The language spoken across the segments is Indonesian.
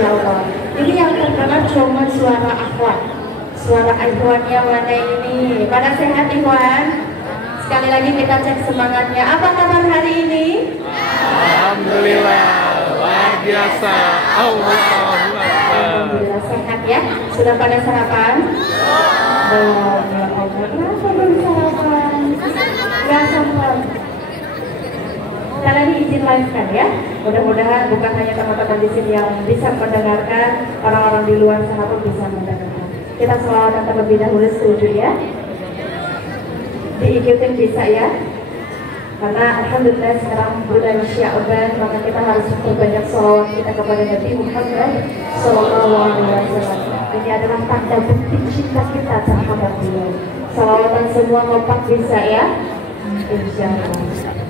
Masya Allah. Ini yang terkenal cuma suara akhwat. Suara ikhwannya mana ini? Pada sehat ikhwan? Sekali lagi kita cek semangatnya. Apa kabar hari ini? Alhamdulillah, luar biasa. Alhamdulillah sehat ya. Sudah pada sarapan? Oh, ya Allah. Kenapa belum sarapan? Nggak sempat. Kali ini izin live kan ya. Mudah-mudahan bukan hanya teman-teman di sini yang bisa mendengarkan, orang-orang di luar sana pun bisa mendengarkan. Kita selawatan terlebih dahulu, setuju ya? Diikutin bisa ya? Karena alhamdulillah sekarang bulan Sya'ban, maka kita harus berbanyak sholawat kita kepada Nabi Muhammad Sallallahu Alaihi Wasallam. Ini adalah tanda bukti cinta kita terhadap beliau. Sholawatan semua kompak bisa ya? Insya Allah.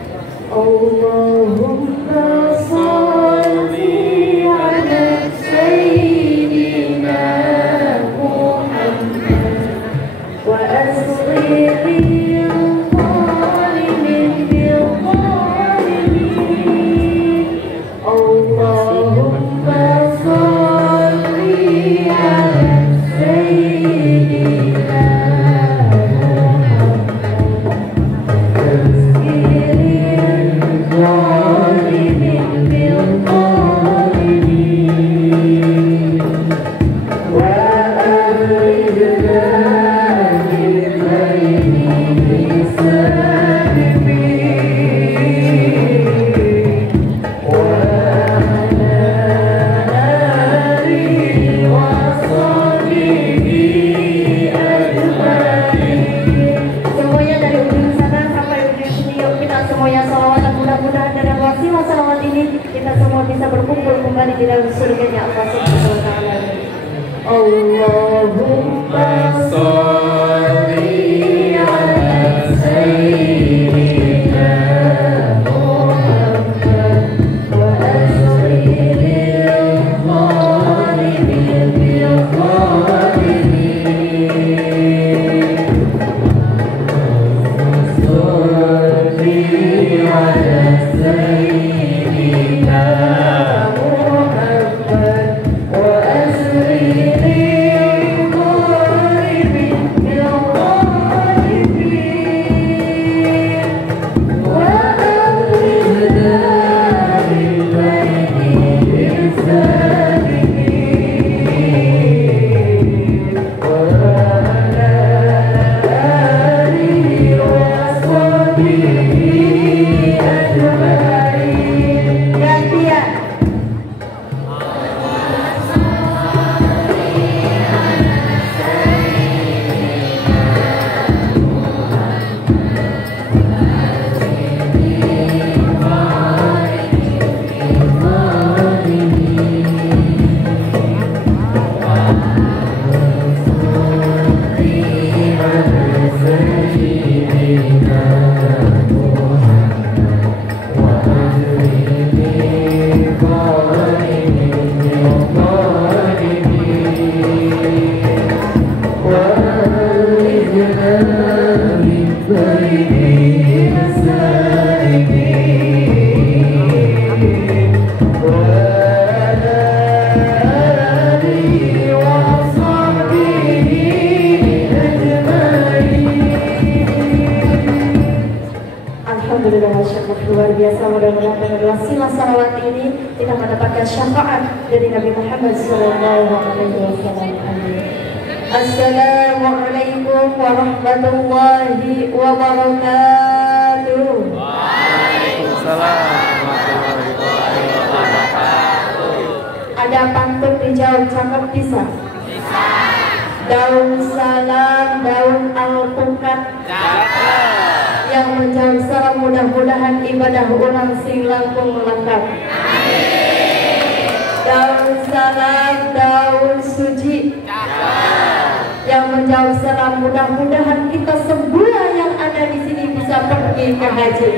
Allahumma sholli ala sayyidina Muhammad wa asri di dalam surganya Allah Subhanahu wa taala. Allahumma sholli ala sayyidina Muhammad wa asri lil zalimin bil zalimin. Sholli ala sayyidina luar biasa. Mudah-mudahan dengan wasilah salawat ini kita mendapatkan syafaat dari Nabi Muhammad Sallallahu Alaihi Wasallam. Assalamualaikum warahmatullahi wabarakatuh. Waalaikumsalam warahmatullahi wabarakatuh. Ada pantun dijawab cakep bisa? Bisa. Daun salam, daun alpukat. Yang menjawab salam, mudah-mudahan ibadah orang sing langkung lengkap. Daun salam, daun suci. Yang menjawab salam, mudah-mudahan kita semua yang ada di sini bisa pergi ke haji.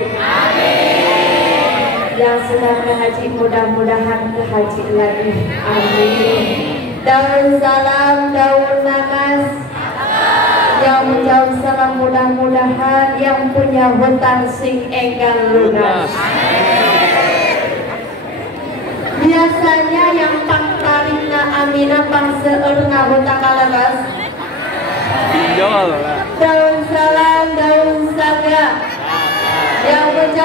Yang sudah ke haji, mudah-mudahan ke haji lagi. Amin. Daun salam, daun nanas. Yang menjawab salam, mudah-mudahan yang punya hutang sing enggal lunas. Biasanya yang pangkari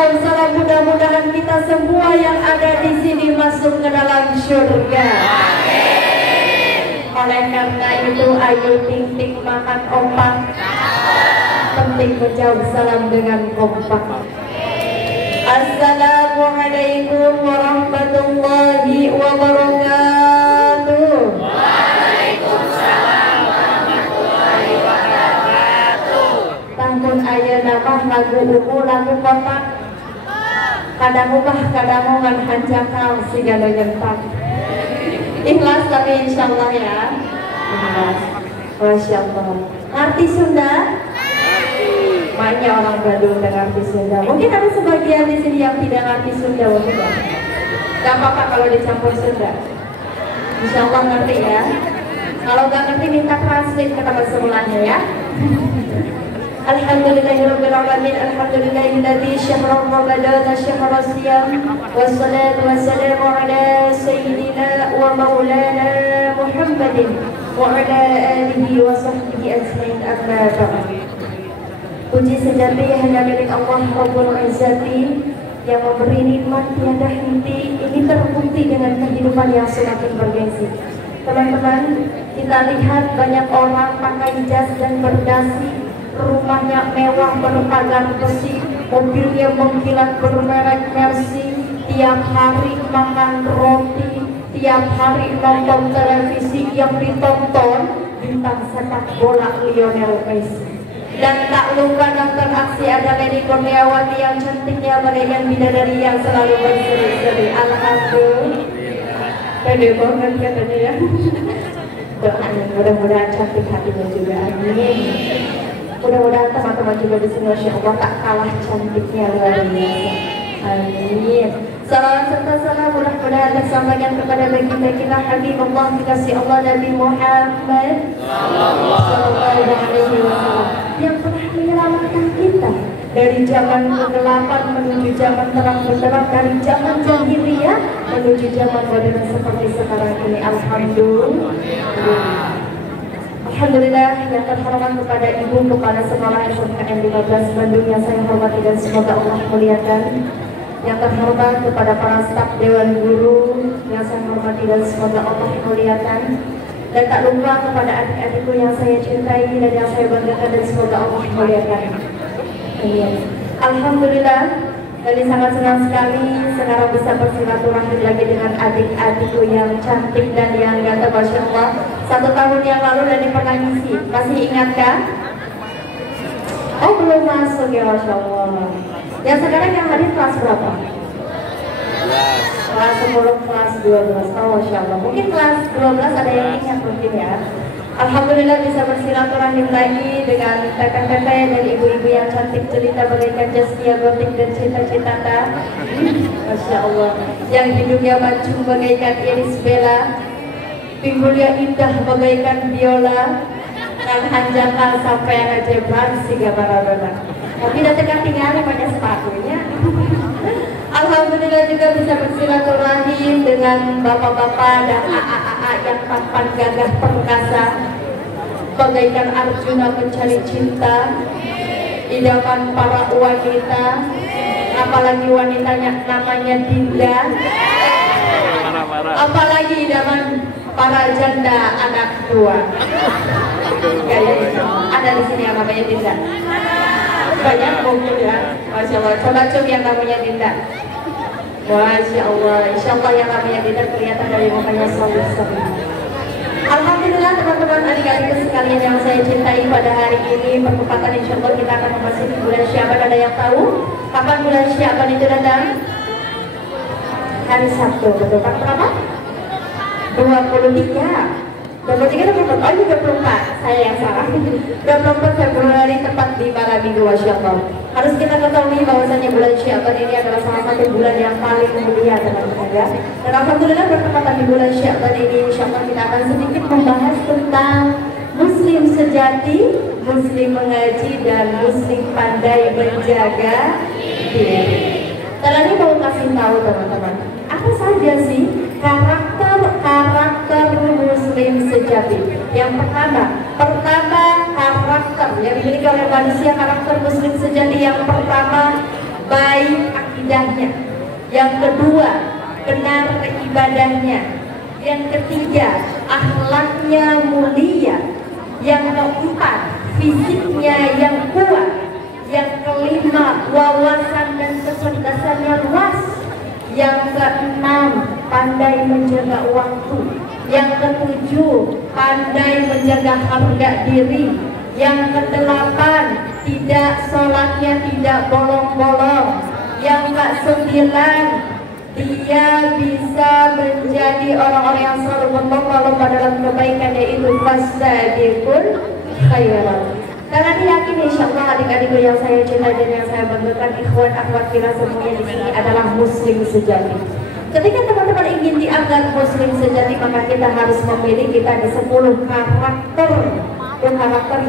Waalaikumsalam. Mudah-mudahan kita semua yang ada di sini masuk ke dalam surga. Oleh karena itu, ayo ting-ting makan opak. Penting menjawab salam dengan kompak. Assalamualaikum warahmatullahi wabarakatuh. Waalaikumsalam warahmatullahi wabarakatuh. Tahun ayeuna mah lagu ungu lagu kotak. Kadang ubah kadang ngan hanjakal sigana nyentak. Ikhlas tapi insyaallah ya. Ikhlas. Masya Allah. Ngerti Sunda? Banyak orang Bandung yang ngerti Sunda. Mungkin ada sebagian di sini yang tidak ngerti Sunda, mungkin ya. Gak apa-apa kalau dicampur Sunda. Insya Allah ngerti ya. Kalau gak ngerti minta translate ke teman sebelahnya ya. Alhamdulillahirrabbilalamin. Alhamdulillahilladzi syahra ramadana syahra siyam. Wassalatu wassalamu ala sayyidina wa maulana Muhammadin wa ala alihi wa sahbihi ajmain, amma ba'd. Puji sejati hanya milik Allah Rabbul Izzati yang memberi nikmat tiada henti. Ini terbukti dengan kehidupan yang semakin bergengsi. Teman-teman, kita lihat banyak orang pakai jas dan berdasi, rumahnya mewah berpagar besi, mobilnya mengkilat bermerek Mercy, tiap hari makan roti, tiap hari nonton televisi yang ditonton bintang sepak bola Lionel Messi. Dan tak lupa nonton aksi ada Lady Kurniawati yang cantiknya bagaikan bidadari yang selalu berseri-seri. Alhamdulillah. Pede banget katanya ya. Doanya mudah-mudahan cantik hatinya juga. Amin. Mudah-mudahan teman-teman juga di sini Masya Allah tak kalah cantiknya, luar biasa. Amin. Salam serta salam mudah-mudahan tersampaikan kepada baginda kita Habibullah dikasih Allah Nabi Muhammad sallallahu alaihi wasallam yang pernah menyelamatkan kita dari zaman kegelapan menuju zaman terang benderang, dari zaman jahiliyah menuju zaman modern seperti sekarang ini. Alhamdulillah yang terhormat kepada Ibu Kepala Sekolah SMKN 15 Bandung yang saya hormati dan semoga Allah muliakan. Yang terhormat kepada para staf Dewan Guru yang saya hormati dan semoga Allah muliakan. Dan tak lupa kepada adik-adikku yang saya cintai dan yang saya banggakan dan semoga Allah muliakan. Amin. Alhamdulillah, kami sangat senang sekali sekarang bisa bersilaturahmi lagi dengan adik-adikku yang cantik dan yang ganteng, Masya Allah. 1 tahun yang lalu Dani pernah ngisi, masih ingatkah? Oh belum masuk ya, Masya Allah. Yang sekarang yang hadir kelas berapa? Kelas 10, kelas 12. Oh Masya Allah. Mungkin kelas 12 ada yang ingat mungkin ya. Alhamdulillah bisa bersilaturahim lagi dengan teteh-teteh dan ibu-ibu yang cantik cerita bagaikan Jastia Gotik dan Cita-Citata. Masya Allah. Yang hidungnya mancung bagaikan Iris Bella, pinggulnya indah bagaikan Viola, dan hanjakal sampai aja Siga Maradona. Tapi datang tinggal pakai sepatunya. Alhamdulillah juga bisa bersilaturahim dengan bapak-bapak dan AA yang tampan gagah perkasa, bagaikan Arjuna mencari cinta, idaman para wanita, apalagi wanitanya namanya Dinda, apalagi idaman para janda anak tua. Ada di sini yang namanya Dinda. Banyak mungkin ya, Masya Allah. Coba yang namanya Dinda. Masya Allah, Insya Allah yang namanya Dinda kelihatan dari mukanya soleh-soleh. Alhamdulillah teman-teman adik-adik sekalian yang saya cintai, pada hari ini pertepatan Insya Allah kita akan memasuki bulan Syaban. Ada yang tahu kapan bulan Syaban itu datang? Hari Sabtu, betul kan? Berapa? 23. 23 atau 24? Oh ini 24, saya yang salah. 24 Februari tepat di malam minggu, Masya Allah. Harus kita ketahui bahwasanya bulan Syaban ini adalah salah satu bulan yang paling mulia teman-teman ya. Dan Alhamdulillah bertepatan di bulan Syaban ini Insya Allah kita akan sedikit membahas tentang Muslim sejati, Muslim mengaji, dan Muslim pandai menjaga diri. Tadi mau kasih tahu teman-teman, apa saja sih karakter Muslim sejati? Yang pertama karakter yang dimiliki oleh manusia, karakter Muslim sejati yang pertama baik akidahnya. Yang kedua, benar ibadahnya. Yang ketiga, akhlaknya mulia. Yang keempat, fisiknya yang kuat. Yang kelima, wawasan dan kecerdasannya luas. Yang keenam, pandai menjaga waktu. Yang ketujuh, pandai menjaga harga diri. Yang kedelapan, tidak sholatnya tidak bolong-bolong. Yang kesembilan, dia bisa menjadi orang-orang yang selalu berlomba-lomba dalam kebaikan, yaitu fastabiqul khairat. Karena yakin insya Allah adik-adikku yang saya cintai dan yang saya banggakan, ikhwan akhwat kita semuanya di sini adalah muslim sejati. Ketika teman-teman ingin dianggap muslim sejati, maka kita harus memiliki tadi 10 karakter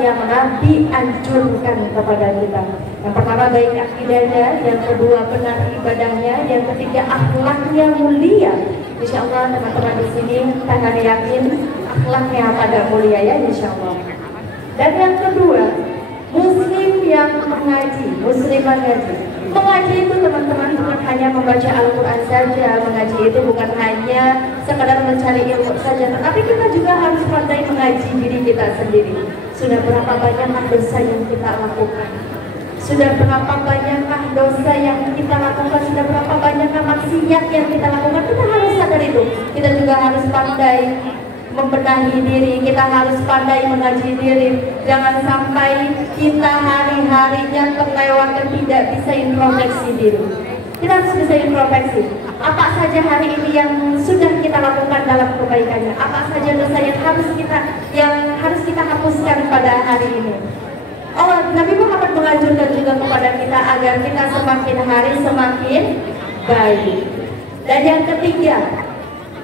yang Nabi anjurkan kepada kita. Yang pertama baik akidahnya, yang kedua benar ibadahnya, yang ketiga akhlaknya mulia. Insya Allah teman-teman di sini sangat yakin akhlaknya pada mulia ya insya Allah. Dan yang kedua, muslim yang mengaji, muslim mengaji. Mengaji itu teman-teman bukan hanya membaca Al-Quran saja. Mengaji itu bukan hanya sekadar mencari ilmu saja, tetapi kita juga harus pandai mengaji diri kita sendiri. Sudah berapa banyakkah dosa yang kita lakukan? Sudah berapa banyakkah dosa yang kita lakukan? Sudah berapa banyakkah maksiat yang kita lakukan? Kita harus sadar itu. Kita juga harus pandai membenahi diri, kita harus pandai mengaji diri. Jangan sampai kita hari-harinya terlewatkan tidak bisa introspeksi diri. Kita harus bisa introspeksi. Apa saja hari ini yang sudah kita lakukan dalam kebaikannya? Apa saja dosa yang harus kita hapuskan pada hari ini? Oh, Nabi Muhammad mengajarkan juga kepada kita agar kita semakin hari semakin baik. Dan yang ketiga,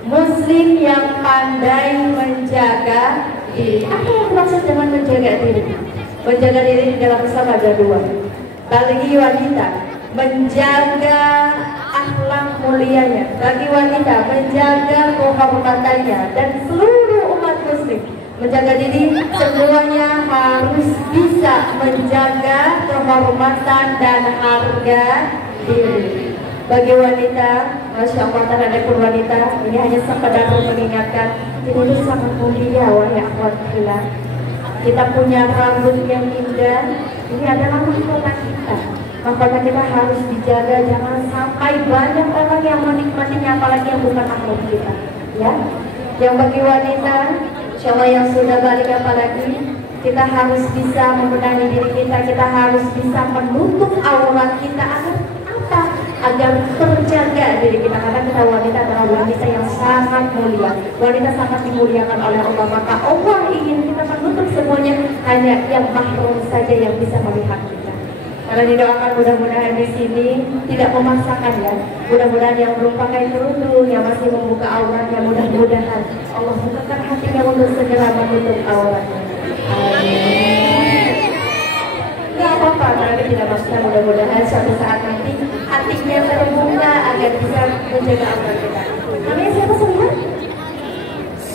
muslim yang pandai menjaga diri. Apa yang dimaksud dengan menjaga diri? Menjaga diri di dalam Islam ada dua. Bagi wanita, menjaga akhlak mulianya. Bagi wanita, menjaga kehormatannya. Dan seluruh umat muslim menjaga diri, semuanya harus bisa menjaga kehormatan dan harga diri. Bagi wanita, Masya Allah terhadap wanita, ini hanya sekedar mengingatkan, ini sangat mulia wahai akhwat fillah. Kita punya rambut yang indah, ini adalah mahkota kita. Mahkota kita harus dijaga, jangan sampai banyak orang yang menikmatinya, apalagi yang bukan mahram kita. Ya, yang bagi wanita, Insya Allah yang sudah balik apalagi, kita harus bisa membenahi diri kita, kita harus bisa menutup aurat kita agar terjaga diri kita, karena kita wanita adalah wanita yang sangat mulia, wanita sangat dimuliakan oleh Allah. Maka Allah ingin kita menutup semuanya, hanya yang mahram saja yang bisa melihat kita. Karena didoakan mudah-mudahan di sini tidak memaksakan ya, mudah-mudahan yang belum pakai kerudung, yang masih membuka auratnya, mudah-mudahan Allah bukakan hatinya untuk segera menutup auratnya. Amin. Gak apa-apa, karena tidak maksudnya, mudah-mudahan suatu saat nanti hatinya terbuka agar bisa menjaga aurat kita. Namanya siapa semua?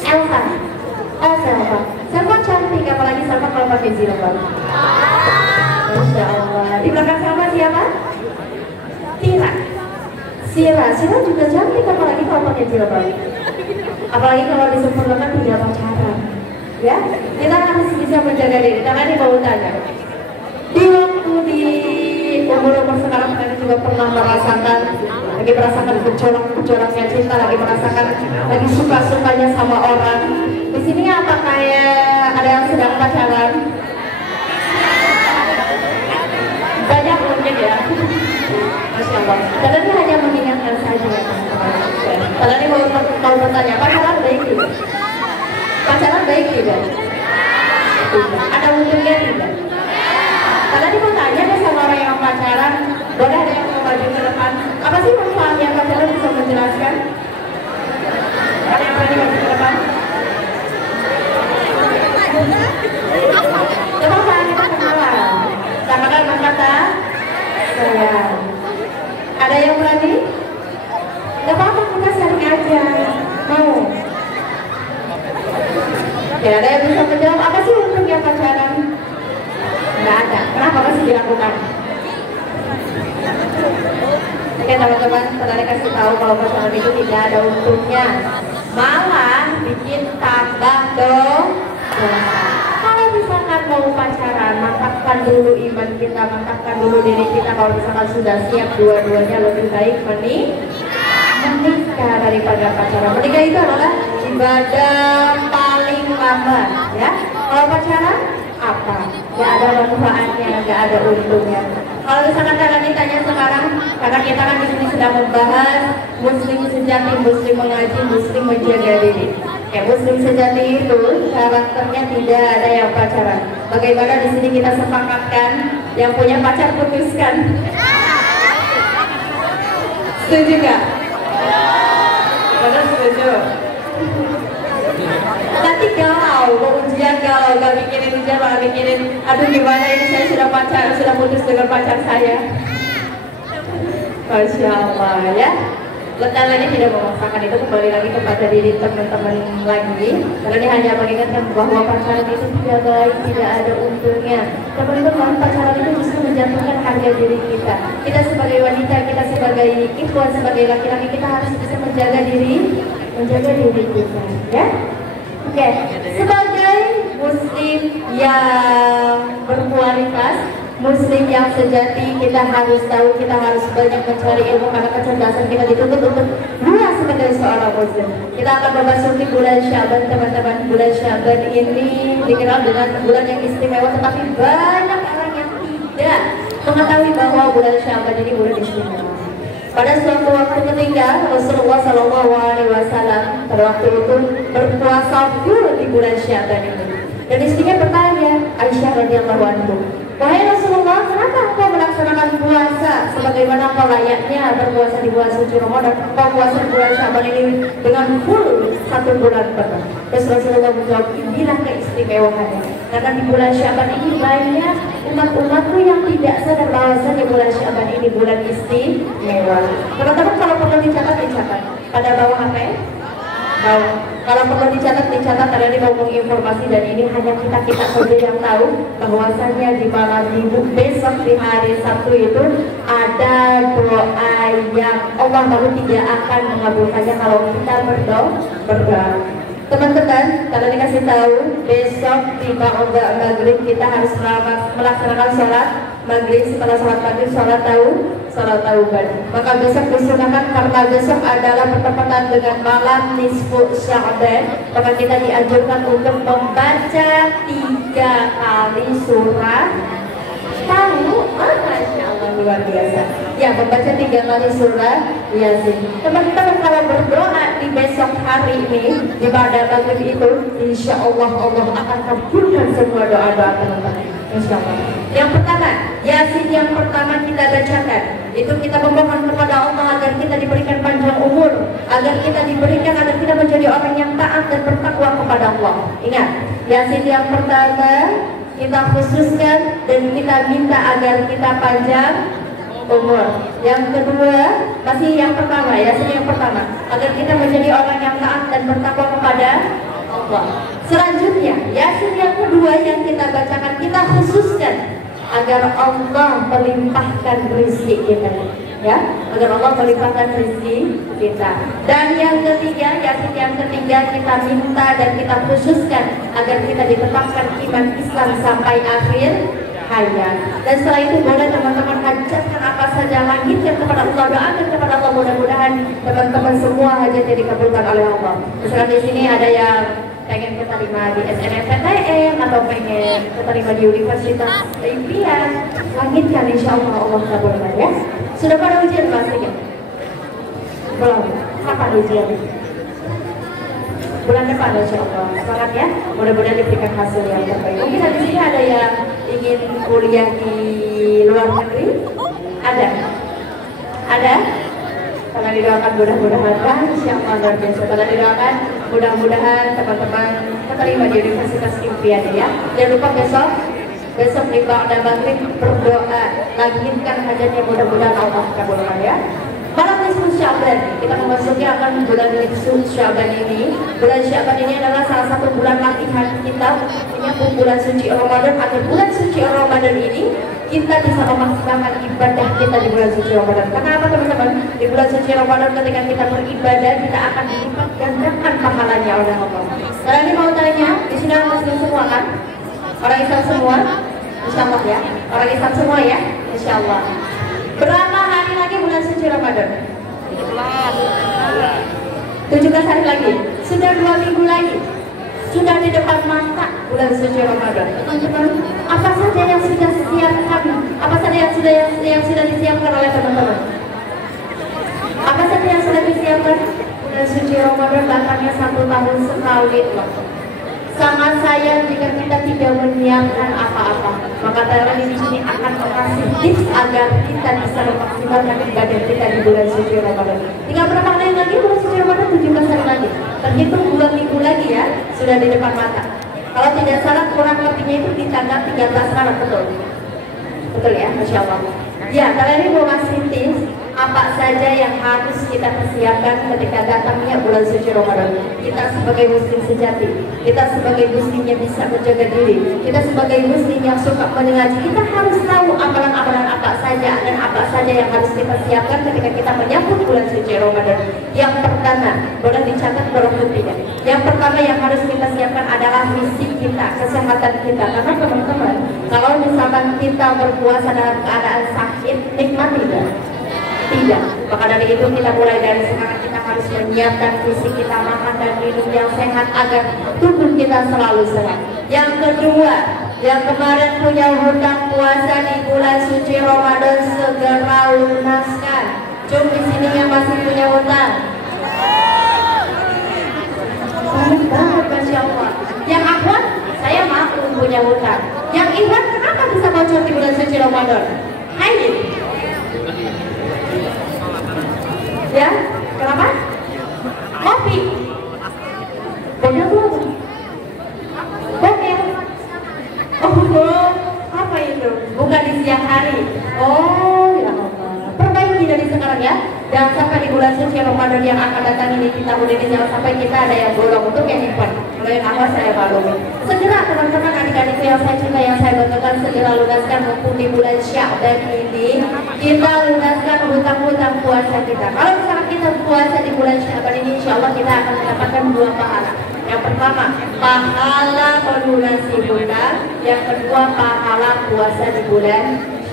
Elsa. Oh Selva. Selva cantik, apalagi Selva kalau pakai jilbab. Masya Allah. Di belakang Selva siapa? Tira. Sira juga cantik, apalagi kalau pakai jilbab. Apalagi kalau disempurnakan tidak pacaran. Ya, kita harus bisa menjaga diri. Karena ini mau tanya. Di waktu di umur sekarang kita juga pernah merasakan gejolak-gejolaknya cinta, lagi merasakan lagi suka-sukanya sama orang. Di sini apa kayak ada yang sedang pacaran? Banyak mungkin ya. Masya Allah. Karena ini hanya mengingatkan saja ya teman-teman. Karena ini mau bertanya, pacaran baik tidak? Pacaran baik tidak? Ada untungnya tidak? Karena dia mau tanya deh sama orang yang pacaran, boleh ada yang mau maju ke depan? Apa sih manfaatnya pacaran, bisa menjelaskan? Ada yang berani maju ke depan? Coba kita kenalan. Katakan kata sayang. Ada yang berani? Gak apa-apa, kita sharing aja. Mau? Ya, ada yang bisa menjawab, apa sih untungnya pacaran? Nggak ada. Kenapa masih dilakukan? Oke teman-teman, saya kasih tahu kalau pacaran itu tidak ada untungnya, malah bikin tambah dosa. Kalau misalkan mau pacaran, mantapkan dulu iman kita, mantapkan dulu diri kita. Kalau misalkan sudah siap dua-duanya, lebih baik menikah daripada pacaran. Menikah itu adalah ibadah paling lama, ya. Kalau pacaran apa? Gak ada manfaatnya, gak ada untungnya. Kalau misalkan kalian ditanya sekarang, karena kita kan di sini sedang membahas muslim sejati, muslim mengaji, muslim menjaga diri. Muslim sejati itu karakternya tidak ada yang pacaran. Bagaimana di sini kita sepakatkan yang punya pacar putuskan? Setuju gak? Benar setuju. Nanti galau, mau ujian galau, gak mikirin ujian, malah mikirin aduh gimana ini saya sudah putus dengan pacar saya. Masya Allah ya. Letak lainnya tidak memaksakan, itu kembali lagi kepada diri teman-teman lagi. Karena dia hanya mengingatkan bahwa pacaran itu tidak baik, tidak ada untungnya. Teman-teman, pacaran itu justru menjatuhkan harga diri kita. Kita sebagai wanita, kita sebagai ikhwan, sebagai laki-laki, kita harus bisa menjaga diri kita, ya. Oke, sebagai muslim yang berkualitas, muslim yang sejati, kita harus tahu, kita harus banyak mencari ilmu, karena kecerdasan kita dituntut untuk luas sebagai seorang muslim. Kita akan memasuki bulan Syaban, teman-teman. Bulan Syaban ini dikenal dengan bulan yang istimewa, tetapi banyak orang yang tidak mengetahui bahwa bulan Syaban ini bulan istimewa. Pada suatu waktu ketika Rasulullah SAW pada waktu itu berpuasa full di bulan Syaban ini, dan istrinya bertanya, Aisyah radhiyallahu anha, wahai Rasulullah, kenapa engkau melaksanakan puasa sebagaimana engkau layaknya berpuasa di bulan suci Ramadan? Engkau puasa di bulan Syaban ini dengan full 1 bulan penuh. Terus Rasulullah menjawab, inilah keistimewaannya, karena di bulan Syaban ini banyak umat-umatku yang tidak sadar bahwasanya bulan Syaban ini bulan istimewa. Teman-teman, kalau perlu dicatat pada bawah apa ya? Bawah. Kalau perlu dicatat, karena ini mau menginformasi, dan ini hanya kita saja yang tahu bahwasanya di malam minggu besok di hari Sabtu itu ada doa yang Allah baru tidak akan mengabulkannya kalau kita berdoa. Teman-teman, kalau dikasih tahu besok di maghrib kita harus melaksanakan sholat maghrib. Setelah sholat maghrib sholat taubat. Maka besok disunahkan, karena besok adalah bertepatan dengan malam nisfu Sya'ban, maka kita dianjurkan untuk membaca 3 kali surah. Tahu? Masya Allah, luar biasa. Ya, membaca 3 kali surah Yasin. Teman-teman, kalau berdoa di besok hari ini di pada maghrib itu, insya Allah Allah akan kabulkan semua doa-doa teman-teman. Insya Allah. Yang pertama, Yasin yang pertama kita bacakan, itu kita memohon kepada Allah agar kita diberikan panjang umur, agar kita menjadi orang yang taat dan bertakwa kepada Allah. Ingat, Yasin yang pertama kita khususkan dan kita minta agar kita panjang umur. Yang kedua, masih yang pertama, Yasin yang pertama, agar kita menjadi orang yang taat dan bertakwa kepada Allah. Selanjutnya, Yasin yang kedua yang kita bacakan, kita khususkan agar Allah melimpahkan rezeki kita, ya, agar Allah melimpahkan rezeki kita. Dan yang ketiga, Yasin yang ketiga kita minta dan kita khususkan agar kita ditetapkan iman Islam sampai akhir hayat. Dan setelah itu boleh teman-teman hajatkan apa saja, langitkan kepada Allah, doakan kepada Allah, mudah-mudahan teman-teman semua hajatnya dikabulkan oleh Allah. Misalkan di sini ada yang pengen keterima di SNMPTN atau pengen keterima di Universitas Impian, langitkan, insya Allah Allah kabulkan, ya. Sudah pada ujian pastinya? Belum. Kapan ujian? Bulan depan, insya Allah. Semangat ya. Mudah-mudahan diberikan hasil yang terbaik. Mungkin di sini ada yang ingin kuliah di luar negeri? Ada? Ada? Karena didoakan mudah-mudahan kan, insya Allah luar biasa. Karena didoakan mudah-mudahan teman-teman keterima di Universitas Impian, ya. Jangan lupa besok di ba'da maghrib berdoa, langitkan hajatnya, mudah-mudahan Allah kabulkan, ya. Malam nisfu Sya'ban. Kita memasuki akan bulan nisfu Sya'ban ini. Bulan Sya'ban ini adalah salah satu bulan latihan kita menyambut bulan suci Ramadan, agar bulan suci Ramadan ini kita bisa memaksimalkan ibadah kita di bulan suci Ramadan. Karena apa teman-teman? Di bulan suci Ramadan ketika kita beribadah, kita akan dilipat gandakan pahalanya oleh Allah. Sekarang ini mau tanya, di sini orang Muslim semua kan? Orang Islam semua? Insya Allah ya. Orang Islam semua ya? Insya Allah. Berapa hari lagi bulan suci Ramadan? 17 hari lagi. Sudah 2 minggu lagi. Sudah di depan mata bulan suci Ramadan. Teman-teman, apa saja yang sudah disiapkan? Apa saja yang sudah disiapkan oleh teman-teman? Apa saja yang sudah disiapkan? Bulan suci Ramadan datangnya 1 tahun sekali loh. Sangat sayang jika kita tidak menyiapkan apa-apa. Maka Tara di sini akan mengasih tips agar kita bisa memaksimalkan ibadah kita di bulan suci Ramadan. Tinggal berapa hari lagi bulan suci Ramadan? 17 hari lagi. Terhitung 2 minggu lagi ya, sudah di depan mata. Kalau tidak salah kurang lebihnya itu di tanggal 13 Maret, betul? Betul ya, Masya Allah. Ya, kalian ini mau kasih tips apa saja yang harus kita persiapkan ketika datangnya bulan suci Ramadan. Kita sebagai muslim sejati, kita sebagai muslim yang bisa menjaga diri, kita sebagai muslim yang suka mengaji, kita harus tahu amalan-amalan apa saja dan apa saja yang harus kita siapkan ketika kita menyambut bulan suci Ramadan. Yang pertama, boleh dicatat berikutnya. Yang pertama yang harus kita siapkan adalah fisik kita, kesehatan kita. Karena teman-teman, kalau misalkan kita berpuasa dalam keadaan sakit, nikmat tidak? Tidak. Maka dari itu kita mulai dari sekarang kita harus menyiapkan fisik kita, makan dan minum yang sehat agar tubuh kita selalu sehat. Yang kedua, yang kemarin punya hutang puasa di bulan suci Ramadan segera lunaskan. Cum di sini yang masih punya hutang. Banyak banget, Masya Allah. Yang akhwat, saya maklum punya hutang. Yang ikhwan, kenapa bisa bocor di bulan suci Ramadan? Hai. Ya, kenapa? Kopi. Bogel tuh Bogel. Oh, apa itu? Bukan di siang hari. Oh, ya Allah. Perbaiki dari sekarang ya. Jangan sampai di bulan suci Ramadan yang akan datang ini kita udah jangan sampai kita ada yang bolong. Untuk yang ikhwan, kalau yang awas saya maklumi. Segera teman-teman, adik-adikku yang saya cinta, yang saya banggakan, segera lunaskan mumpung di bulan Sya'ban ini kita lunaskan hutang-hutang puasa kita. Kalau misalkan kita puasa di bulan Sya'ban ini, insya Allah kita akan mendapatkan 2 pahala. Yang pertama, pahala melunasi hutang. Yang kedua, pahala puasa di bulan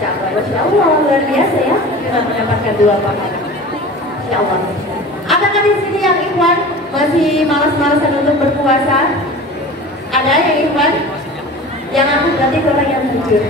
Sya'ban. Masya Allah, luar biasa ya, kita mendapatkan 2 pahala. Insya Allah. Adakah di sini yang ikhwan masih malas-malasan untuk berpuasa? Ada yang ikhwan? Yang aku berarti orang yang jujur.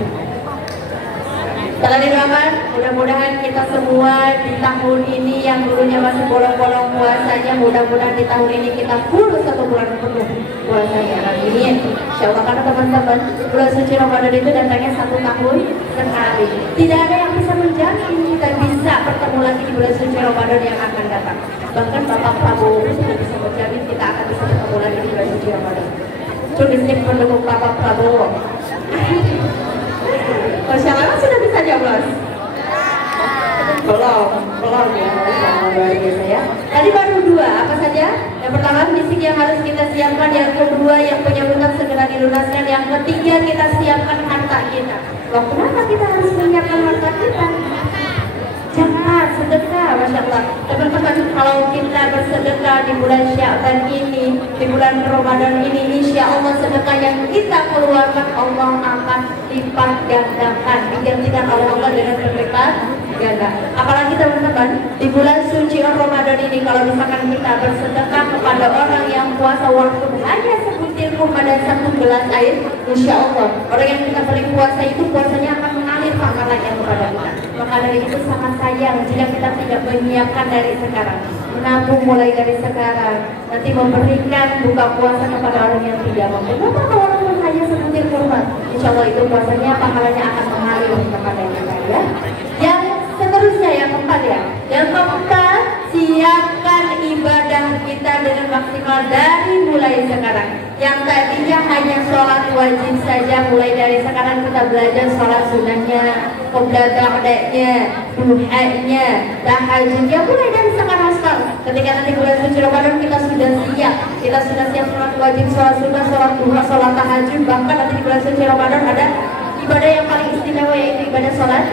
Kalau didoakan, mudah-mudahan kita semua di tahun ini yang dulunya masih bolong-bolong puasanya, mudah-mudahan di tahun ini kita full 1 bulan penuh puasanya. Amin. Insya Allah, karena teman-teman, bulan suci Ramadan itu datangnya 1 tahun sekali. Tidak ada yang bisa menjamin kita bisa bertemu lagi di bulan suci Ramadan yang akan datang. Bahkan Bapak Prabowo sudah bisa menjamin kita akan bisa bertemu lagi di bulan suci Ramadan. Tulisnya pendukung Bapak Prabowo. Masya Allah, sudah bisa jawab? Belum ya, luar biasa ya. Tadi baru 2, apa saja? Yang pertama, fisik yang harus kita siapkan. Yang kedua, yang punya hutang segera dilunaskan. Yang ketiga, kita siapkan harta kita. Loh, kenapa kita harus menyiapkan harta kita? Jangan sedekah, Masya Allah. Teman-teman, kalau kita bersedekah di bulan Sya'ban ini, di bulan Ramadan ini, insya Allah sedekah yang kita keluarkan Allah akan lipat gandakan, digantikan oleh Allah dengan berlipat ganda. Apalagi teman-teman, di bulan suci Ramadan ini, kalau misalkan kita bersedekah kepada orang yang puasa walaupun hanya sebutir kurma dan 1 gelas air, insya Allah orang yang kita beri puasa itu puasanya akan mengalir pahalanya kepada kita. Maka dari itu sangat sayang jika kita tidak menyiapkan dari sekarang, menabung mulai dari sekarang, nanti memberikan buka puasa kepada orang yang tidak mampu. Kenapa walaupun hanya sebutir kurma, insya Allah itu puasanya pahalanya akan mengalir kepada kita ya. Yang seterusnya yang keempat ya. Yang keempat, siapkan ibadah kita dengan maksimal dari mulai sekarang. Yang tadinya hanya sholat wajib saja, mulai dari sekarang kita belajar sholat sunnahnya, qobla ba'danya, duhanya, tahajudnya mulai dari sekarang. Ketika nanti bulan suci Ramadan kita sudah siap sholat wajib, sholat sunnah, sholat duha, sholat tahajud. Bahkan nanti di bulan suci Ramadan ada ibadah yang paling istimewa, yaitu ibadah sholat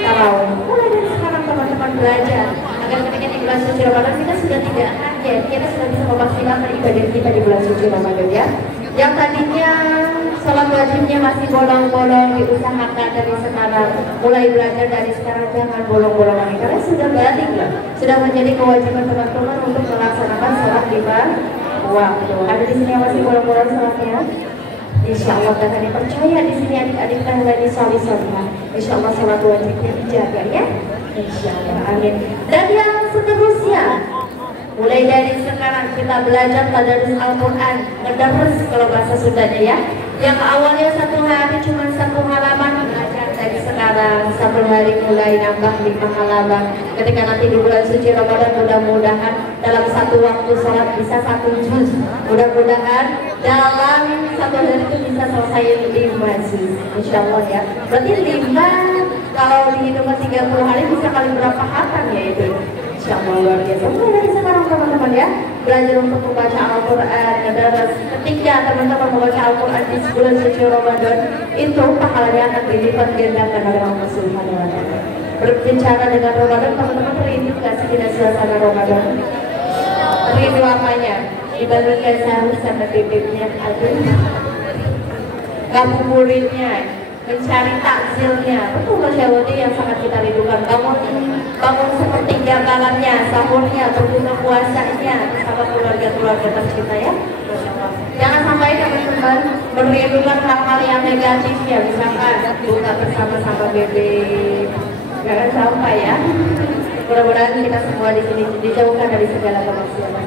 tarawih. Mulai dari sekarang teman-teman belajar agar ketika di bulan suci Ramadan kita sudah tidak kaget, kita sudah bisa memaksimalkan ibadah kita di bulan suci Ramadan ya. Yang tadinya sholat wajibnya masih bolong-bolong, diusahakan dari sekarang, mulai belajar dari sekarang, jangan bolong-bolong lagi karena sudah balik lah, sudah menjadi kewajiban teman-teman untuk melaksanakan sholat 5 waktu. Ada di sini yang masih bolong-bolong sholatnya? Insya Allah akan dipercaya di sini adik-adik yang lagi solih-solihah. Insya Allah sholat wajibnya dijaga ya. Insya Allah, amin. Dan yang seterusnya, mulai dari sekarang kita belajar tadarus Al-Quran, ngedarus kalau bahasa Sundanya ya. Yang awalnya 1 hari cuma 1 halaman, belajar dari sekarang 1 hari mulai nambah 5 halaman. Ketika nanti di bulan suci Ramadan mudah-mudahan dalam 1 waktu sholat bisa 1 juz. Mudah-mudahan dalam 1 hari itu bisa selesai 5 juz. Insya Allah ya. Berarti 5 kalau dihitung 30 hari bisa kali berapa hatam ya itu. Insya Allah luar biasa. Mulai dari sekarang teman-teman ya, belajar untuk membaca Al-Quran. Ketika teman-teman membaca Al-Quran di bulan suci Ramadan, itu pahalanya akan dilipat gandakan oleh Allah Subhanahu wa Ta'ala. Berbicara dengan Ramadan, teman-teman rindu gak sih dengan suasana Ramadan? Rindu apanya? Dibandingkan sahur sama bebeknya, aduh, ngabuburitnya, mencari takjilnya, betul Mas Yawati yang sangat kita rindukan. Bangun sepertiga malamnya, sahurnya, berbuka puasanya bersama keluarga-keluarga tercinta ya. Masya Allah. Jangan sampai teman-teman merindukan hal-hal yang negatif ya, misalkan buka bersama-sama bebek. Jangan sampai ya. Mudah-mudahan kita semua di sini dijauhkan dari segala kemaksiatan.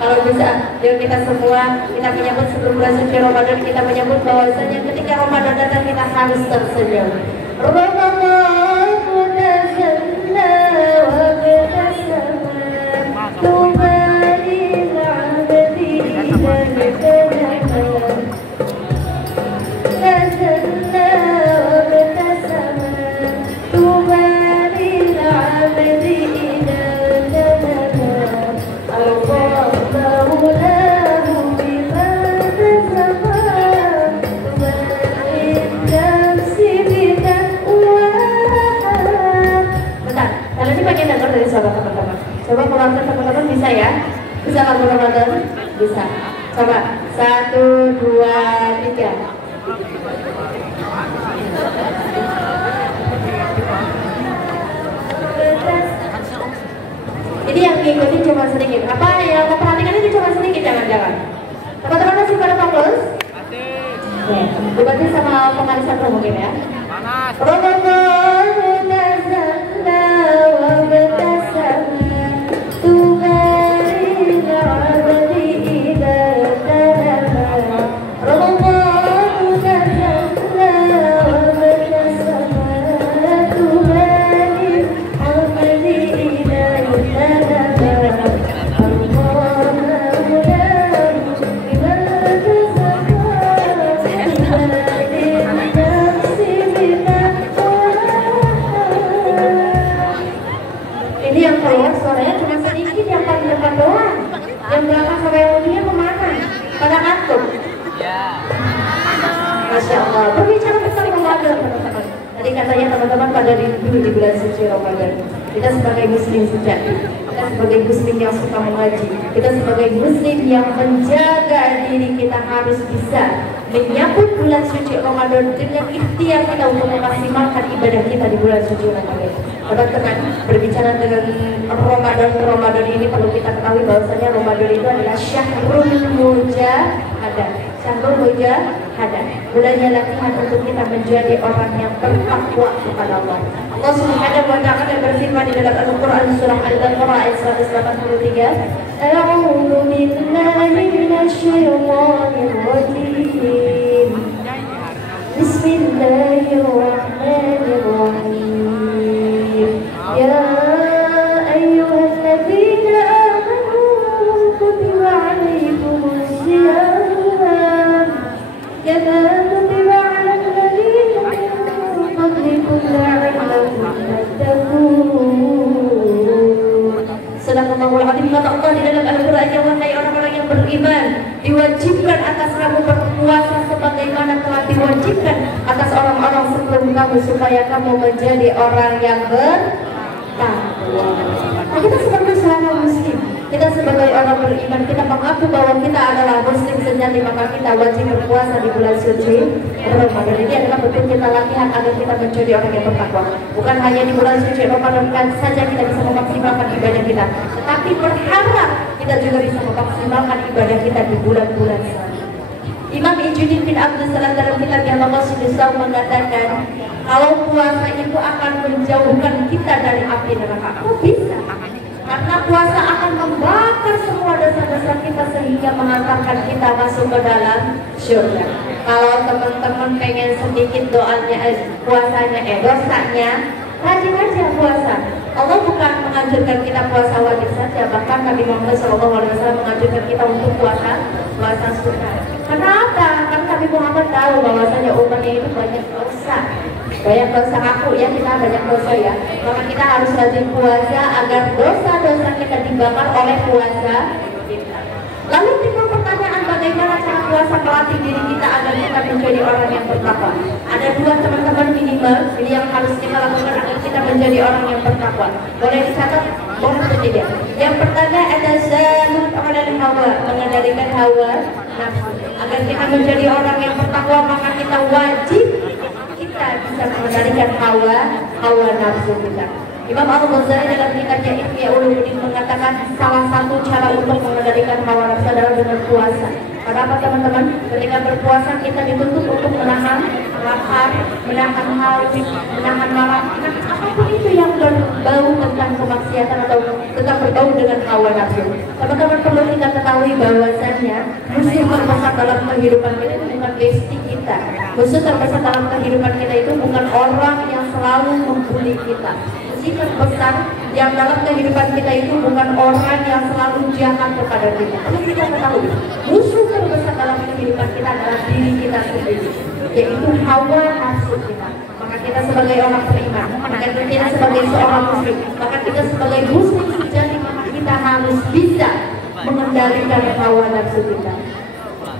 Kalau bisa, yuk kita semua kita menyambut sebelum bulan suci Ramadan, kita menyambut bahwasanya ketika Ramadan datang kita harus tersenyum. Coba keluarkan teman-teman bisa ya? Bisa lagu Ramadan? Bisa. Coba 1, 2, 3. Ini yang ngikutin cuma sedikit. Apa yang memperhatikan itu cuma sedikit, jangan-jangan. Teman-teman masih pada fokus? Oke, dibantu sama pemanasan mungkin ya. Masya Allah, berbicara tentang Ramadan teman-teman. Tadi katanya teman-teman pada rindu di bulan suci Ramadan. Kita sebagai muslim sejati, kita sebagai muslim yang suka mengaji, kita sebagai muslim yang menjaga diri kita harus bisa menyambut bulan suci Ramadan dengan ikhtiar kita untuk memaksimalkan ibadah kita di bulan suci Ramadan. Teman-teman, berbicara dengan Ramadan ini perlu kita ketahui bahwasanya Ramadan itu adalah syahrul mujahadah. syahrul mujahadah, bulannya latihan untuk kita menjadi orang yang bertakwa kepada Allah. Allah Subhanahu wa taala berfirman di dalam Al-Qur'an surah Al-Baqarah ayat 183, A'udzu billahi minasyaitonir rajim. Bismillahirrahmanirrahim. Ya ayyuhalladzina amanu kutiba 'alaikumus shiyam kama kutiba 'alal ladzina min qablikum la'allakum tattaqun. Sadaqallahul azim. Kata Allah di dalam Al-Qur'an, wahai orang-orang yang beriman, diwajibkan atas kamu berpuasa sebagaimana telah diwajibkan atas orang-orang sebelum kamu, supaya kamu menjadi orang yang bertakwa. Nah, kita sebagai seorang muslim, kita sebagai orang beriman, kita mengaku bahwa kita adalah muslim sejati, maka kita wajib berpuasa di bulan suci Ramadan. Ini adalah bentuk kita latihan agar kita menjadi orang yang bertakwa. Bukan hanya di bulan suci Ramadan saja kita bisa memaksimalkan ibadah kita, tetapi berharap kita juga bisa memaksimalkan ibadah kita di bulan-bulan selanjutnya. Imam Izzuddin bin Abdul Salam dalam kitab yang Maqasid Shaum mengatakan, kalau puasa itu akan menjauhkan kita dari api neraka. Kok bisa? Karena puasa akan membakar semua dosa-dosa kita sehingga mengantarkan kita masuk ke dalam surga. Kalau teman-teman pengen sedikit dosanya, rajin aja puasa. Allah bukan menganjurkan kita puasa wajib saja, bahkan Nabi Muhammad SAW menganjurkan kita untuk puasa sunnah. Kenapa? Karena Nabi Muhammad tahu bahwasanya umatnya itu banyak dosa aku ya, kita banyak dosa ya. Maka kita harus rajin puasa agar dosa-dosa kita dibakar oleh puasa kita. Lalu timbul pertanyaan, bagaimana cara puasa melatih diri kita agar kita menjadi orang yang bertakwa? Ada dua teman-teman minimal ini yang harus kita lakukan agar kita menjadi orang yang bertakwa. Boleh dicatat? Boleh tidak? Yang pertama ada zalul hawa, mengendalikan hawa nafsu. Agar kita menjadi orang yang bertakwa, maka kita wajib kita bisa mengendalikan hawa nafsu kita. Imam Al-Ghazali dalam kitabnya Ihya Ulumuddin mengatakan salah satu cara untuk mengendalikan hawa nafsu adalah dengan puasa. Kenapa teman-teman? Ketika berpuasa kita dituntut untuk menahan lapar, menahan haus, menahan marah, apapun itu yang berbau tentang kemaksiatan atau tentang berbau dengan hawa nafsu. Teman-teman perlu kita ketahui bahwasannya musuh terbesar dalam kehidupan kita itu bukan bestie kita. Musuh terbesar dalam kehidupan kita itu bukan orang yang selalu membuli kita. Musuh terbesar yang dalam kehidupan kita itu bukan orang yang selalu jahat kepada kita. Perlu kita ketahui, musuh terbesar dalam kehidupan kita adalah diri kita sendiri, yaitu hawa nafsu kita. Maka kita sebagai orang beriman, maka kita sebagai seorang muslim, maka kita sebagai muslim sejati, maka kita harus bisa mengendalikan hawa nafsu kita.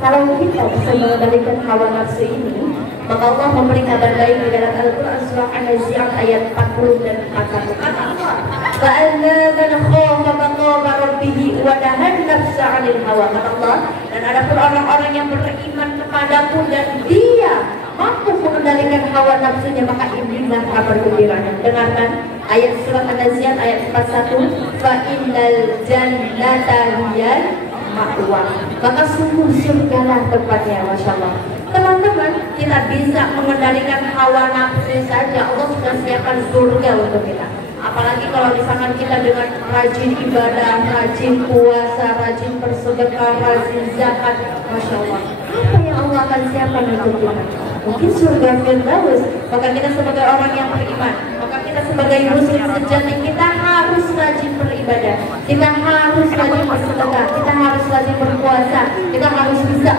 Kalau kita bisa mengendalikan hawa nafsu ini, maka Allah memberi kabar baik di dalam Al-Quran surah An-Nazi'at ayat 40 dan 41. Kata Allah, "Fa'anna man khafa maqama rabbih wa nahan nafsa 'anil hawa." Kata Allah, dan adapun orang-orang yang beriman kepadaku dan dia mampu mengendalikan hawa nafsunya, maka inilah kabar gembiranya. Dengarkan ayat surah An-Nazi'at ayat 41, "Fa innal jannata hiyal ma'wa." Maka sungguh surgalah tempatnya. Masya Allah. Teman-teman, kita bisa mengendalikan hawa nafsu saja, Allah sudah siapkan surga untuk kita. Apalagi kalau misalkan kita dengan rajin ibadah, rajin puasa, rajin bersedekah, rajin zakat, Masya Allah. Apa yang Allah akan siapkan untuk kita? Mungkin surga Firdaus. Maka kita sebagai orang yang beriman, maka kita sebagai muslim sejati, kita harus rajin beribadah, kita harus rajin bersedekah, kita harus rajin berpuasa, kita harus bisa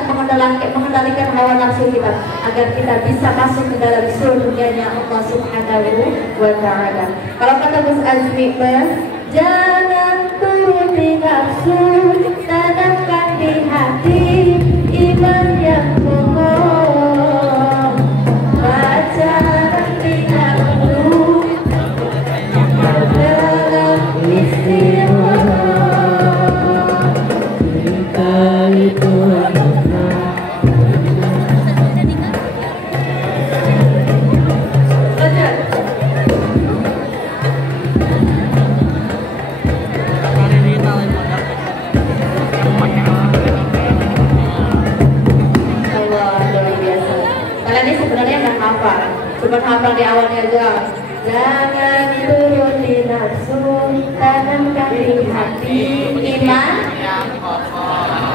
mengendalikan hawa nafsu kita agar kita bisa masuk ke dalam surganya Allah Subhanahu wa ta'ala. Kalau kata Gus Azmi, jangan turuti nafsu, tanamkan di hati iman yang kokoh, baca tidak perlu dalam istighfar, kita itu hafal di awalnya doang. Jangan turuti nafsu, tanamkan di hati iman,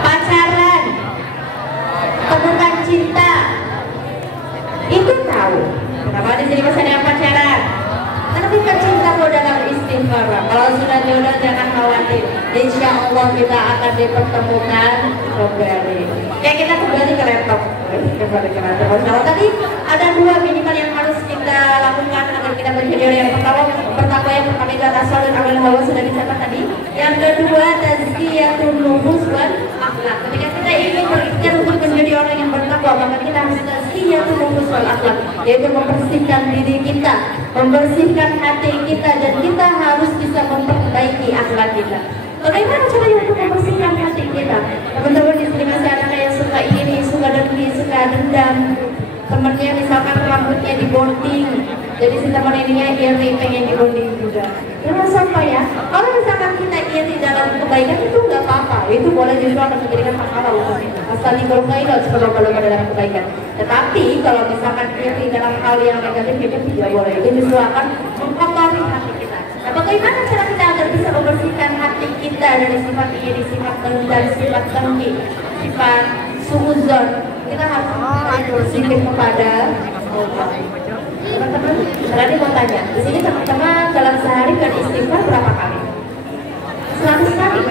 pacaran, temukan cinta. Itu tahu. Kenapa di sini pesan yang pacaran? Temukan cintamu dalam istighfar. Kalau sudah jodoh jangan khawatir. Insya Allah kita akan dipertemukan kembali. Kayak kita kembali ke laptop. Kalau tadi ada dua minimal yang harus kita lakukan agar kita menjadi orang yang pertama yang pertama itu asal dan amal hawa sudah dicatat tadi. Yang kedua tazkiyatun nufus wal akhlak. Ketika kita ingin berikhtiar untuk menjadi orang yang bertakwa, maka kita harus tazkiyatun nufus wal akhlak, yaitu membersihkan diri kita, membersihkan hati kita, dan kita harus bisa memperbaiki akhlak kita. Bagaimana caranya untuk membersihkan hati kita? Teman-teman di sini masih ada yang suka iri, suka dengki, suka dendam. Temennya misalkan rambutnya dibonding, jadi si teman ininya iri, pengen dibonding juga. Jangan sampai ya. Kalau misalkan kita iri dalam kebaikan itu nggak apa-apa, itu boleh justru akan menjadikan pahala untuk kita. Asal dikorbankan sebelum dalam kebaikan. Tetapi kalau misalkan iri dalam hal yang negatif itu tidak boleh. Itu justru akan mengkotori hati kita. Nah, bagaimana cara kita agar bisa membersihkan hati kita dari sifat iri, sifat dendam, sifat dengki, sifat suuzon? Kita harus berzikir kepada Allah. Teman-teman, tadi mau tanya, di sini teman-teman dalam sehari beristighfar berapa kali? 100 kali.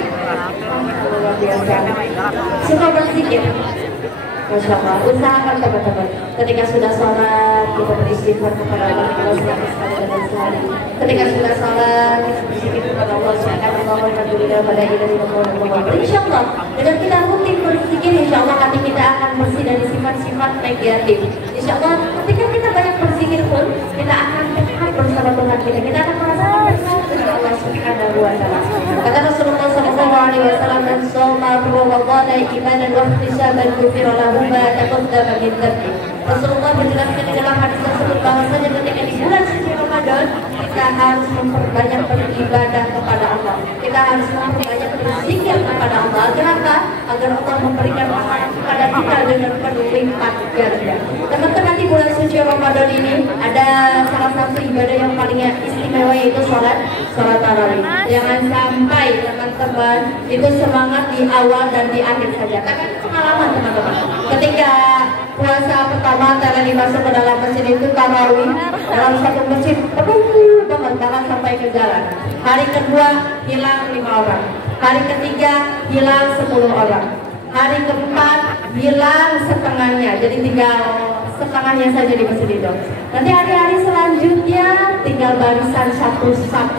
Luar biasa. Suka berzikir. Masya Allah, usahakan teman-teman. Ketika sudah sholat, kita beristighfar kepada Allah 100 kali dalam sehari. Ketika sudah sholat, kita berzikir kepada Allah Subhanahu wa ta'ala. Insya Allah, dengan kita rutin berzikir, insya Allah hati kita akan bersih dari sifat-sifat negatif. Insya Allah, ketika kita banyak berzikir pun, kita akan dekat bersama Tuhan kita. Kita akan merasa dekat dengan Allah Subhanahu wa ta'ala. Kata Rasulullah SAW, "Man shoma Ramadan imanan wa ihtisaban ghufira lahu ma taqaddama min dhanbi." Rasulullah menjelaskan di dalam hadis tersebut bahwasanya ketika di bulan suci Ramadan kita harus memperbanyak beribadah kepada Allah. Kita harus memperbanyak berzikir kepada Allah. Agar apa? Agar Allah memberikan pahala kepada kita dengan berlipat ganda. Teman-teman, di bulan suci Ramadan ini ada salah satu ibadah yang paling istimewa, yaitu sholat tarawih. Jangan sampai teman-teman itu semangat di awal dan di akhir saja. Tapi pengalaman teman-teman, ketika puasa pertama Talani masuk ke dalam masjid itu tarawih dalam satu masjid penuh banget, bahkan sampai ke jalan. Hari kedua hilang 5 orang, hari ketiga hilang 10 orang, hari keempat hilang setengahnya, jadi tinggal setengahnya saja di masjid itu. Nanti hari-hari selanjutnya tinggal barisan satu saf.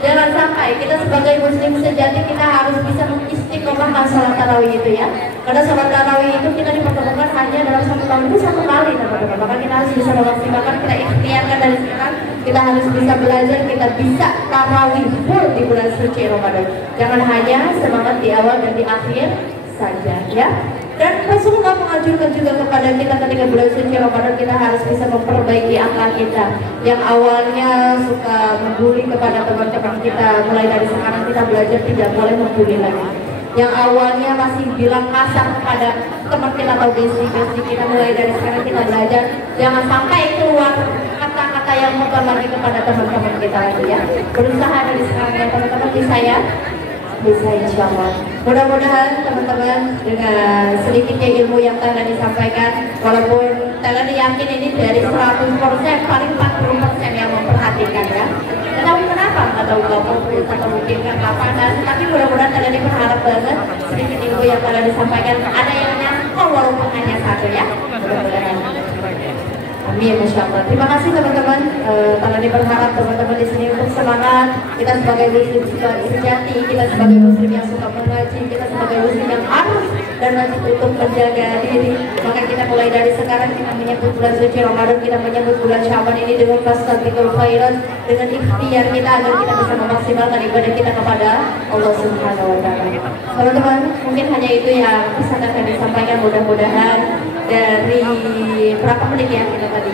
Jangan sampai kita sebagai muslim sejati kita harus bisa mengistiqomahkan sholat tarawih itu ya. Karena sholat tarawih itu kita dipertemukan hanya dalam 1 tahun itu 1 kali teman-teman. Maka kita harus bisa memaksimalkan, kita ikhtiarkan dari sekarang. Kita harus bisa belajar, kita bisa tarawih full di bulan suci Ramadan. Jangan hanya semangat di awal dan di akhir saja ya. Dan Rasulullah mengajukan juga kepada kita ketika bulan suci Ramadan kita harus bisa memperbaiki akhlak kita. Yang awalnya suka membuli kepada teman-teman kita, mulai dari sekarang kita belajar tidak boleh membuli lagi. Yang awalnya masih bilang kasar kepada teman kita atau besti kita, mulai dari sekarang kita belajar jangan sampai keluar kata-kata yang kotor lagi kepada teman-teman kita lagi ya. Berusaha dari sekarang ya teman-teman, bisa ya. Bisa insya Allah. Mudah-mudahan teman-teman dengan sedikitnya ilmu yang telah disampaikan, walaupun telah yakin ini dari 100% paling 40% yang memperhatikan ya. Tidak tahu kenapa, nggak tahu fokus atau mungkin karena panas, tapi mudah-mudahan telah berharap banget sedikit ilmu yang telah disampaikan ada yang nyangkau walaupun hanya satu ya. Mudah-mudahan. Amin, Masya Allah. Terima kasih teman-teman. Kalian berharap teman-teman di sini untuk semangat. Kita sebagai muslim sejati, kita sebagai muslim yang suka mengaji, kita sebagai muslim yang harus dan wajib untuk menjaga diri. Maka kita mulai dari sekarang kita menyebut bulan suci Ramadan, kita menyebut bulan Syaban ini dengan fastabiqul khairat, dengan ikhtiar kita agar kita bisa memaksimalkan ibadah kita kepada Allah Subhanahu wa taala. Teman-teman, mungkin hanya itu yang bisa akan disampaikan. Mudah-mudahan dari berapa menit ya kita tadi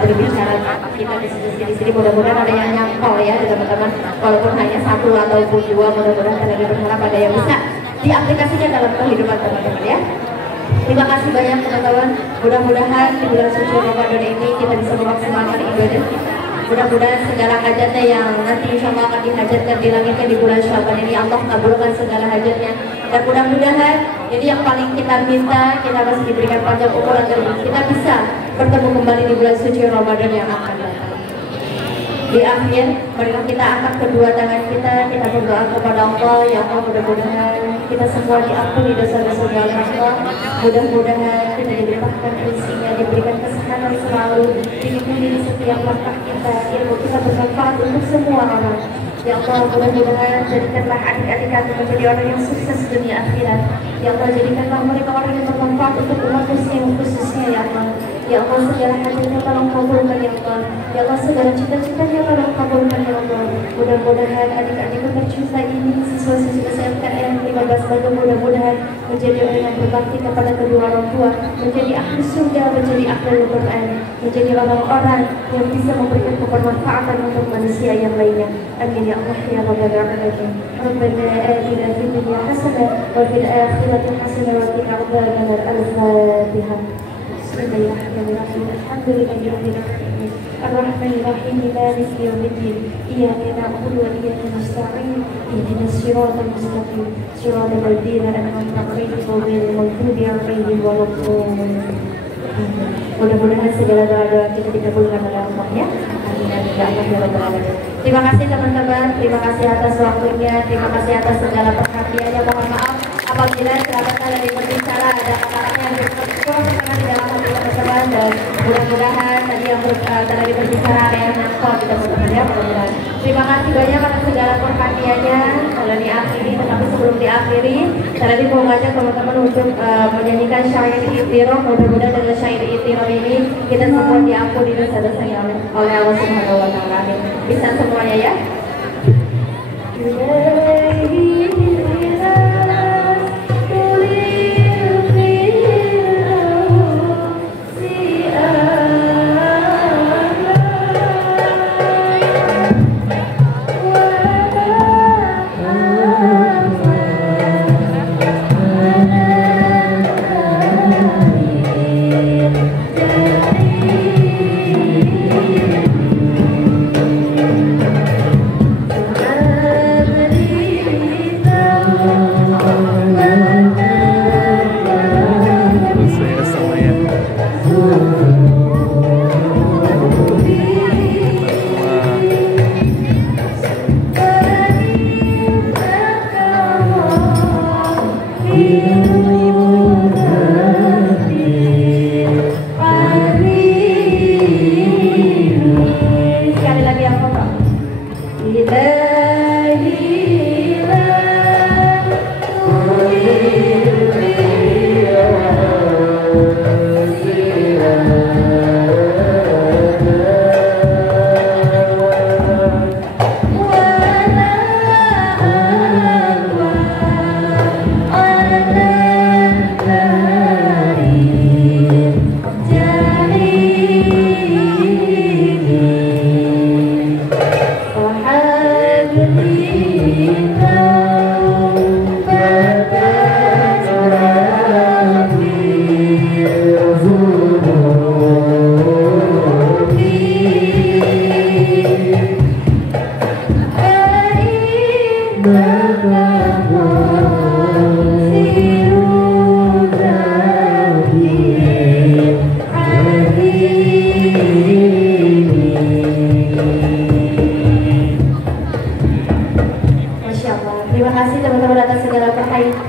berbicara kita di sini mudah-mudahan ada yang nyangkau ya teman-teman, walaupun hanya 1 ataupun 2, mudah-mudahan kalian berharap ada yang bisa diaplikasikan dalam kehidupan teman-teman ya. Terima kasih banyak teman-teman. Mudah-mudahan di bulan suci Ramadan ini kita bisa memaksimalkan ibadah kita. Mudah-mudahan segala hajatnya yang nanti insya Allah akan dihajatkan di langitnya di bulan Syawal ini Allah kabulkan segala hajatnya. Dan mudah-mudahan jadi yang paling kita minta, kita masih diberikan panjang umur agar kita bisa bertemu kembali di bulan suci Ramadan yang akan datang. Di akhir, marilah kita angkat kedua tangan kita berdoa kepada Allah. Ya Allah, mudah-mudahan kita semua diampuni dosa-dosa oleh Allah. Mudah-mudahan kita diberikan rezekinya, diberikan kesehatan selalu, dilindungi di setiap langkah kita, ilmu kita bermanfaat untuk semua orang. Ya Allah, mudah-mudahan jadikanlah adik-adik kami menjadi orang yang sukses dunia akhirat. Ya Allah, jadikanlah mereka orang yang bermanfaat untuk umat muslim khususnya. Ya Allah, ya Allah, segala hajatnya tolong kabulkan. Ya Allah, ya Allah, segala cita-citanya tolong kabulkan. Ya Allah, mudah-mudahan adik-adik tercinta ini sesuai sesuai SMKN yang 15 Bandung, mudah-mudahan menjadi orang yang berbakti kepada kedua orang tua, menjadi ahli surga, menjadi ahli Quran, menjadi orang-orang yang bisa memberikan kebermanfaatan untuk manusia yang lainnya. Amin ya Allah ya Rabbal alamin. Rabbana atina fid dunya hasanah wa fil akhirati hasanah wa qina adzabannar. Al-Fatihah. Bismillahirrahmanirrahim. Alhamdulillahirabbil alamin. Ar-Rahmanir-Rahim. Maliki yaumiddin. Iyyaka na'budu wa iyyaka nasta'in. Ihdinas siratal mustaqim. Siratal ladzina an'amta 'alaihim ghairil maghdubi 'alaihim waladdallin. Mudah-mudahan segala doa-doa kita dikabulkan oleh Allah ya. Amin ya Rabbal alamin. Terima kasih teman-teman, terima kasih atas waktunya, terima kasih atas segala perhatiannya. Mohon maaf apabila sahabat dari berbicara ada kata-kata yang berkurang di dalam hati teman-teman, dan mudah-mudahan tadi yang tadi berbicara ada yang nangkol di teman-teman ya, mudah-mudahan. Terima kasih banyak atas segala perhatiannya. Kalau diakhiri, tetapi sebelum diakhiri, tadi mau ngajak teman-teman untuk menyanyikan syair Itiraf. Mudah-mudahan dengan syair Itiraf ini kita semua diampuni dosa-dosanya oleh Allah Subhanahu wa Ta'ala. Amin. Bisa semuanya ya.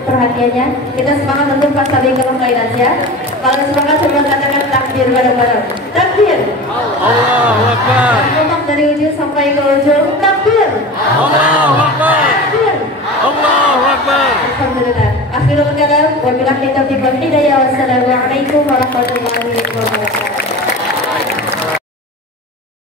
perhatiannya. Kita semangat untuk pas saling kalau khairat ya. Kalau semangat coba katakan takbir bareng-bareng. Takbir. Allahu Akbar. Ngomong dari ujung sampai ke ujung. Takbir. Allahu Akbar. Takbir. Allahu Akbar. Alhamdulillah. Akhirul kalam wa billahi taufiq wal hidayah. Wassalamualaikum warahmatullahi wabarakatuh.